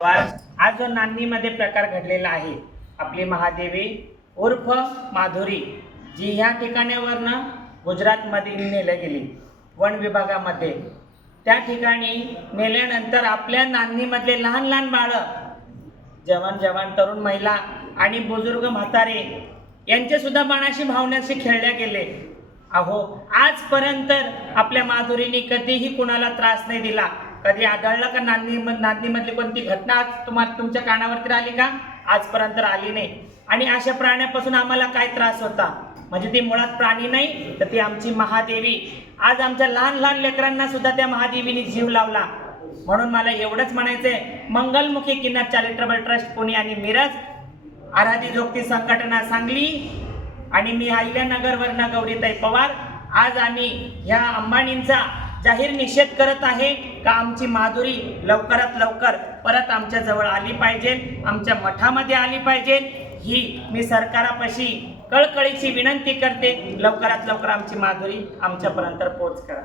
आज जो नांदीमध्ये प्रकार घडलेला आहे आपली महादेवी उर्फ माधुरी जी ह्या ठिकाणावरनं गुजरातमध्ये नेलं गेली वन विभागामध्ये. त्या ठिकाणी नेल्यानंतर आपल्या नांदीमधले लहान लहान बाळं जवान जवान तरुण महिला आणि बुजुर्ग म्हातारे यांचे सुद्धा बाणाशी भावण्याशी खेळल्या गेले. अहो आजपर्यंत आपल्या माधुरीने कधीही कुणाला त्रास नाही दिला. कधी आढळलं का नांदी नांदीमधली कोणती घटना आज तुम्हाला तुमच्या कानावरती आली का? आजपर्यंत आली नाही. आणि अशा प्राण्यापासून आम्हाला काय त्रास होता? म्हणजे ती मुळात प्राणी नाही तर ती आमची महादेवी. आज आमच्या लहान लहान लेकरांना सुद्धा त्या महादेवीने जीव लावला. म्हणून मला एवढंच म्हणायचंय मंगलमुखी किन्नर चॅरिटेबल ट्रस्ट पुणे आणि मिरज आराधी जोगती संघटना सांगली आणि मी अहिल्यानगरवरनं गौरीताई पवार. आज आम्ही ह्या अंबानींचा जाहीर निषेध करत आहे का आमची माधुरी लवकरात लवकर परत आमच्या जवळ आली पाहिजे आमच्या मठामध्ये आली पाहिजे ही मी सरकारापाशी कळकळीची विनंती करते. लवकरात लवकर आमची माधुरी आमच्यापर्यंत पोहोच करा.